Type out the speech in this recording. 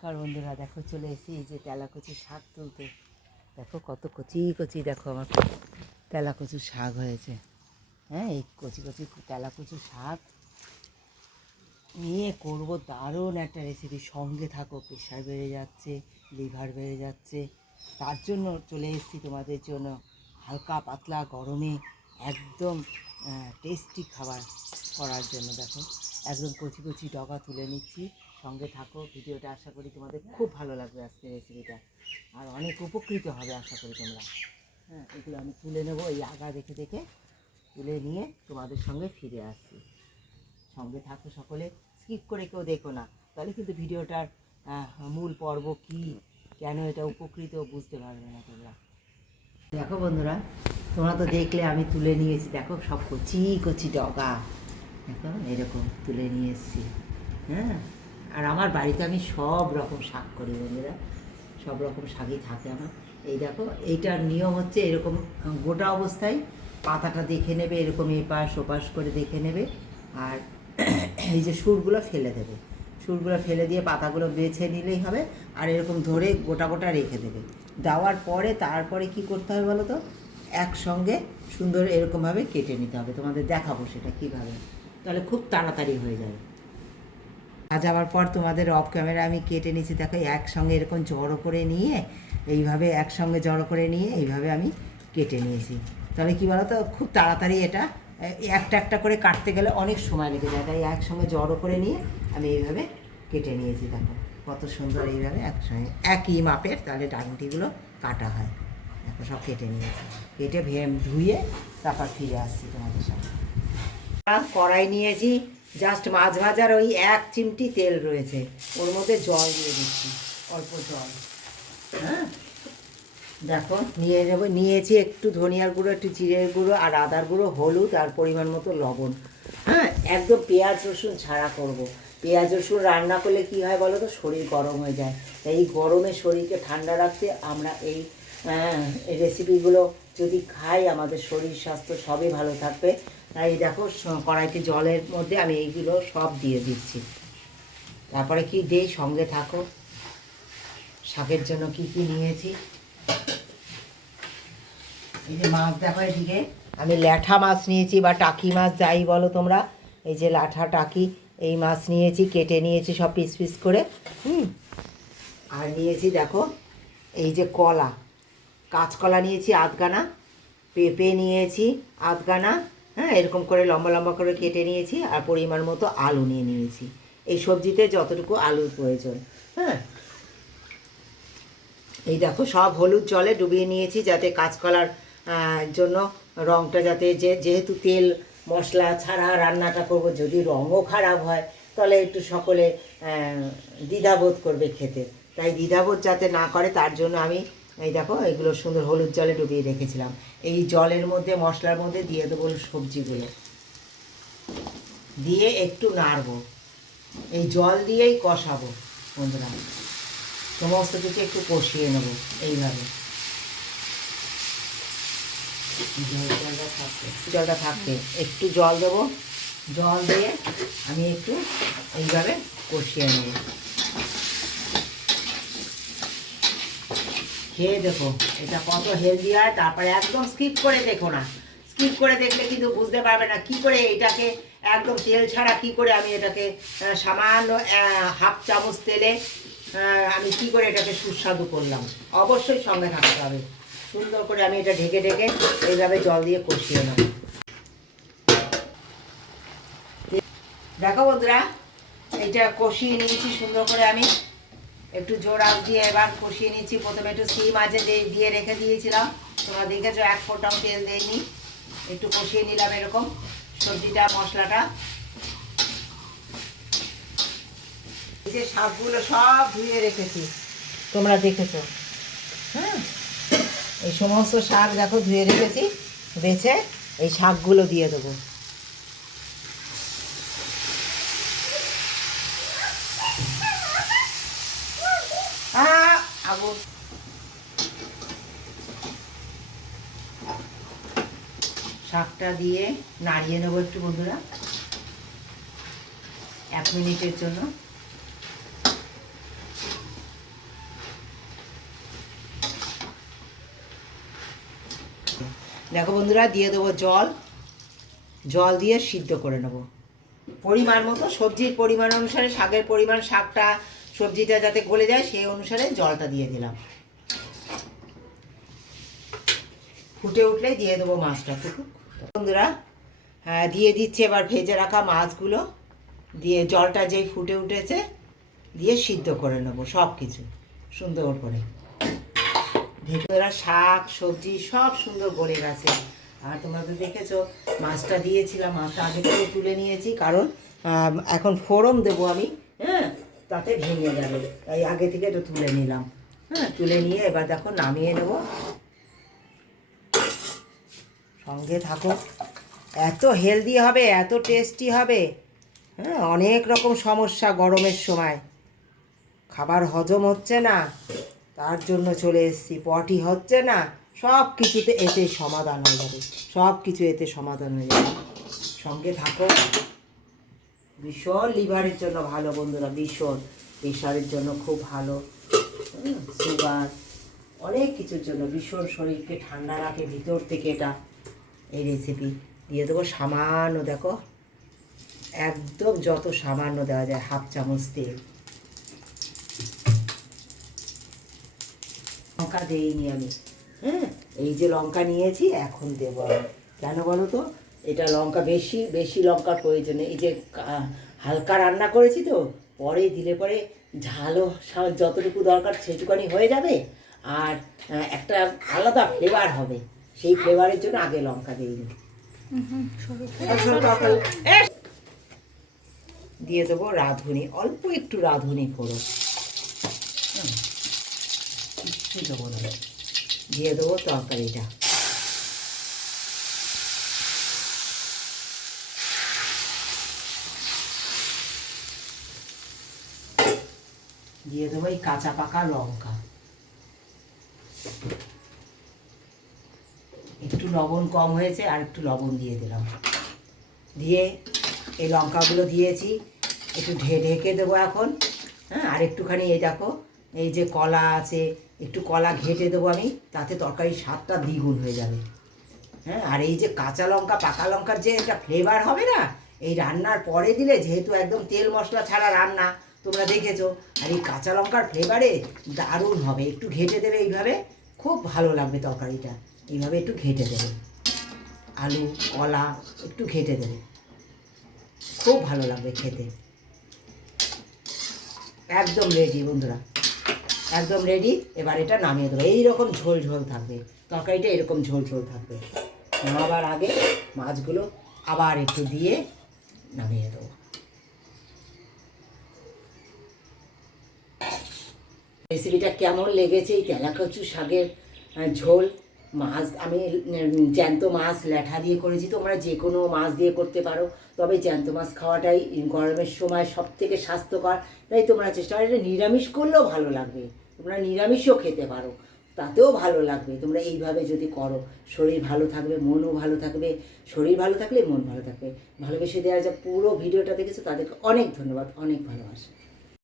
নমস্কার বন্ধুরা, দেখো চলে এসেছি এই যে তেলাকুচি শাক তুলতে। দেখো কত কচি কচি, দেখো আমার তেলাকুচু শাক হয়েছে। হ্যাঁ, এই কচি কচি তেলাকুচু শাক নিয়ে করবো দারুণ একটা রেসিপি। সঙ্গে থাকো, প্রেশার বেড়ে যাচ্ছে, লিভার বেড়ে যাচ্ছে, তার জন্য চলে এসেছি তোমাদের জন্য হালকা পাতলা গরমে একদম টেস্টি খাবার করার জন্য। দেখো একদম কচি কচি ডগা তুলে নিচ্ছি। সঙ্গে থাকো, ভিডিওটা আশা করি তোমাদের খুব ভালো লাগবে আজকের রেসিপিটা, আর অনেক উপকৃত হবে আশা করি তোমরা। হ্যাঁ, এগুলো আমি তুলে নেবো, এই আগা দেখে দেখে তুলে নিয়ে তোমাদের সঙ্গে ফিরে আসছি। সঙ্গে থাকো সকলে, স্কিপ করে কেউ দেখো না, তাহলে কিন্তু ভিডিওটার মূল পর্ব কী, কেন এটা উপকৃত বুঝতে পারবে না তোমরা। দেখো বন্ধুরা, তোমরা তো দেখলে আমি তুলে নিয়েছি। দেখো সব কচি কচি ডগা, দেখো এরকম তুলে নিয়ে এসেছি। হ্যাঁ, আর আমার বাড়িতে আমি সব রকম শাক করি বন্ধুরা, সব রকম শাকই থাকে আমার। এই দেখো, এইটার নিয়ম হচ্ছে এরকম, গোটা অবস্থায় পাতাটা দেখে নেবে, এরকম এপাশ ওপাশ করে দেখে নেবে, আর এই যে সুরগুলো ফেলে দেবে। সুরগুলো ফেলে দিয়ে পাতাগুলো বেছে নিলেই হবে, আর এরকম ধরে গোটা গোটা রেখে দেবে। দেওয়ার পরে তারপরে কি করতে হবে বলো তো, একসঙ্গে সুন্দর এরকমভাবে কেটে নিতে হবে। তোমাদের দেখাবো সেটা কীভাবে, তাহলে খুব তাড়াতাড়ি হয়ে যাবে। সাজাবার পর তোমাদের অফ ক্যামেরা আমি কেটে নিয়েছি। দেখো একসঙ্গে এরকম জড়ো করে নিয়ে, এইভাবে একসঙ্গে জড়ো করে নিয়ে এইভাবে আমি কেটে নিয়েছি। তাহলে কী বলো তো, খুব তাড়াতাড়ি এটা একটা একটা করে কাটতে গেলে অনেক সময় লেগে যায়, তাই একসঙ্গে জড়ো করে নিয়ে আমি এইভাবে কেটে নিয়েছি। দেখো কত সুন্দর, এইভাবে একসঙ্গে একই মাপের তাহলে ডান্টিগুলো কাটা হয়। দেখো সব কেটে নিয়েছি, কেটে ধুয়ে তারপর ফিরে আসছি তোমাদের সাথে। কড়াই নিয়েছি, জাস্ট মাছ ভাজার ওই 1 চিমটি তেল রয়েছে, ওর মধ্যে জল দিয়ে দিচ্ছি, অল্প জল। হ্যাঁ, দেখো নিয়েছি একটু ধনিয়ার গুঁড়ো, একটু জিরের গুঁড়ো, আর আদার গুঁড়ো, হলুদ, আর পরিমাণ মতো লবণ। হ্যাঁ, একদম পেঁয়াজ রসুন ছাড়া করব। পেঁয়াজ রসুন রান্না করলে কি হয় বলো তো, শরীর গরম হয়ে যায়। তাই এই গরমে শরীরকে ঠান্ডা রাখতে আমরা এই রেসিপিগুলো যদি খাই, আমাদের শরীর স্বাস্থ্য সবই ভালো থাকবে। তাই দেখো কড়াইতে জলের মধ্যে আমি এইগুলো সব দিয়ে দিচ্ছি। তারপরে কি দেই, সঙ্গে থাকো। শাকের জন্য কি কি নিয়েছি, এই যে মাছ দেখো, এদিকে আমি ল্যাঠা মাছ নিয়েছি, বা টাকি মাছ যাই বলো তোমরা। এই যে লাঠা টাকি, এই মাছ নিয়েছি, কেটে নিয়েছি সব পিস পিস করে। আর নিয়েছি দেখো এই যে কলা, কাঁচকলা নিয়েছি আধখানা, পেঁপে নিয়েছি আধখানা। হ্যাঁ, এরকম করে লম্বা লম্বা করে কেটে নিয়েছি, আর পরিমাণ মতো আলু নিয়েছি। এই সবজিতে যতটুকু আলুর প্রয়োজন। হ্যাঁ, এই দেখো সব হলুদ জলে ডুবিয়ে নিয়েছি, যাতে কাঁচকলার জন্য রঙটা যাতে, যেহেতু তেল মশলা ছাড়া রান্নাটা করব, যদি রঙও খারাপ হয় তাহলে একটু সকলে দ্বিধাবোধ করবে খেতে। তাই দ্বিধাবোধ যাতে না করে তার জন্য আমি এই দেখো এগুলো সুন্দর হলুদ জলে ডুবিয়ে রেখেছিলাম। এই জলের মধ্যে, মশলার মধ্যে দিয়ে দেবো সবজিগুলো, দিয়ে একটু নাড়বো। এই জল দিয়েই কষাবো বন্ধুরা, সমস্ত কিছু একটু কষিয়ে নেব এইভাবে। জলটা থাকতে একটু জল দেবো, জল দিয়ে আমি একটু এইভাবে কষিয়ে নেব। খেয়ে দেখো এটা কত হেলদি হয়। তারপরে একদম স্কিপ করে দেখো না, স্কিপ করে দেখলে কিন্তু বুঝতে পারবে না কী করে এটাকে একদম তেল ছাড়া কী করে আমি এটাকে সামান্য 1/2 চামচ তেলে আমি কী করে এটাকে সুস্বাদু করলাম। অবশ্যই সঙ্গে থাকতে হবে। সুন্দর করে আমি এটা ঢেকে ঢেকে এইভাবে জল দিয়ে কষিয়ে নেব। দেখো বন্ধুরা, এইটা কষিয়ে নিয়েছি সুন্দর করে, আমি একটু জোর আঁচ দিয়ে এবার কষিয়ে নিচ্ছি। প্রথমে একটু সিম আঁচে দিয়ে রেখে দিয়েছিলাম, তোমরা দেখেছো 1 ফোঁটাও তেল দেয়নি। একটু কষিয়ে নিলাম এরকম সবজিটা, মশলাটা। এই যে শাকগুলো সব ধুয়ে রেখেছি, তোমরা দেখেছো। হ্যাঁ, এই সমস্ত শাক দেখো ধুয়ে রেখেছি, বেছে এই শাকগুলো দিয়ে দেবো। আগুন শাকটা দিয়ে নাড়িয়ে নেবো একটু বন্ধুরা, 1 মিনিটের জন্য। দেখো বন্ধুরা, দিয়ে দেবো জল। জল দিয়ে সিদ্ধ করে নেব পরিমাণ মতো, সবজির পরিমাণ অনুসারে, শাকের পরিমাণ, শাকটা সবজিটা যাতে গলে যায় সেই অনুসারে জলটা দিয়ে দিলাম। ফুটে উঠলেই দিয়ে দেবো মাছটা। ফুটুক বন্ধুরা, দিয়ে দিচ্ছি এবার ভেজে রাখা মাছগুলো। দিয়ে জলটা যেই ফুটে উঠেছে দিয়ে সিদ্ধ করে নেবো সব কিছু সুন্দর করে। ভেতরা শাক সবজি সব সুন্দর গলে গেছে। আর তোমরা তো দেখেছো মাছটা দিয়েছিলাম, মাছটা আগে থেকে তুলে নিয়েছি, কারণ এখন ফোড়ন দেবো আমি, হ্যাঁ, তাতে ভেঙে যাবে, তাই আগে থেকে একটু তুলে নিলাম। হ্যাঁ, তুলে নিয়ে এবার দেখো নামিয়ে নেব। সঙ্গে থাকো, এত হেলদি হবে, এত টেস্টি হবে। হ্যাঁ, অনেক রকম সমস্যা গরমের সময়, খাবার হজম হচ্ছে না, তার জন্য চলে এসেছি। পটি হচ্ছে না, সব কিছুতে এতে সমাধান হয়ে যাবে, সব কিছু এতে সমাধান হয়ে যাবে। সঙ্গে থাকো। ভীষণ লিভারের জন্য ভালো বন্ধুরা, ভীষণ প্রেশারের জন্য খুব ভালো, সুগার, অনেক কিছুর জন্য ভীষণ শরীরকে ঠান্ডা রাখে ভিতর থেকে এটা। এই রেসিপি দিয়ে দেবো সামান্য, দেখো একদম যত সামান্য দেওয়া যায়, হাফ চামচ তেল। লঙ্কা দিইনি আমি, হ্যাঁ, এই যে লঙ্কা নিয়েছি এখন দেবো আমি। কেন বলো তো, এটা লঙ্কা বেশি বেশি লঙ্কার প্রয়োজন। এই যে হালকা রান্না করেছি তো, পরে দিলে পরে ঝালও যতটুকু দরকার সেটুকানি হয়ে যাবে, আর একটা আলাদা ফ্লেভার হবে। সেই ফ্লেভারের জন্য আগে লঙ্কা দিইনি। দিয়ে দেবো রাঁধুনি, অল্প একটু রাঁধুনি ফোড়ন, কিচ্ছু দেবো না। দিয়ে দেবো তরকারিটা। দিয়ে দেবো এই কাঁচা পাকা লঙ্কা। একটু লবণ কম হয়েছে, আর একটু লবণ দিয়ে দিলাম। দিয়ে এই লঙ্কাগুলো দিয়েছি, একটু ঢেকে দেবো এখন। হ্যাঁ, আর একটুখানি এই দেখো, এই যে কলা আছে, একটু কলা ঘেটে দেবো আমি, তাতে তরকারির স্বাদটা দ্বিগুণ হয়ে যাবে। হ্যাঁ, আর এই যে কাঁচা লঙ্কা পাকা লঙ্কার যে একটা ফ্লেভার হবে না, এই রান্নার পরে দিলে, যেহেতু একদম তেল মশলা ছাড়া রান্না তোমরা দেখেছো, আর এই কাঁচা লঙ্কার ফ্লেভারে দারুণ হবে। একটু ঘেটে দেবে এইভাবে, খুব ভালো লাগবে তরকারিটা। এইভাবে একটু ঘেটে দেবে, আলু কলা একটু ঘেটে দেবে, খুব ভালো লাগবে খেতে। একদম রেডি বন্ধুরা, একদম রেডি। এবার এটা নামিয়ে দেবো। এইরকম ঝোল ঝোল থাকবে তরকারিটা, এরকম ঝোল ঝোল থাকবে। নামাবার আগে মাছগুলো আবার একটু দিয়ে নামিয়ে দেবো। রেসিপিটা কেমন লেগেছে? এই তেলাকচু শাকের ঝোল, মাছ আমি জ্যান্ত মাছ ল্যাঠা দিয়ে করেছি, তোমরা যে কোনো মাছ দিয়ে করতে পারো, তবে জ্যান্ত মাছ খাওয়াটাই গরমের সময় সব থেকে স্বাস্থ্যকর। তাই তোমরা চেষ্টা করো, এটা নিরামিষ করলেও ভালো লাগবে, তোমরা নিরামিষও খেতে পারো, তাতেও ভালো লাগবে। তোমরা এইভাবে যদি করো, শরীর ভালো থাকবে, মনও ভালো থাকবে। শরীর ভালো থাকলে মন ভালো থাকবে। ভালোবেসে দেওয়ার যে পুরো ভিডিওটা দেখেছো তাদেরকে অনেক ধন্যবাদ, অনেক ভালোবাসা।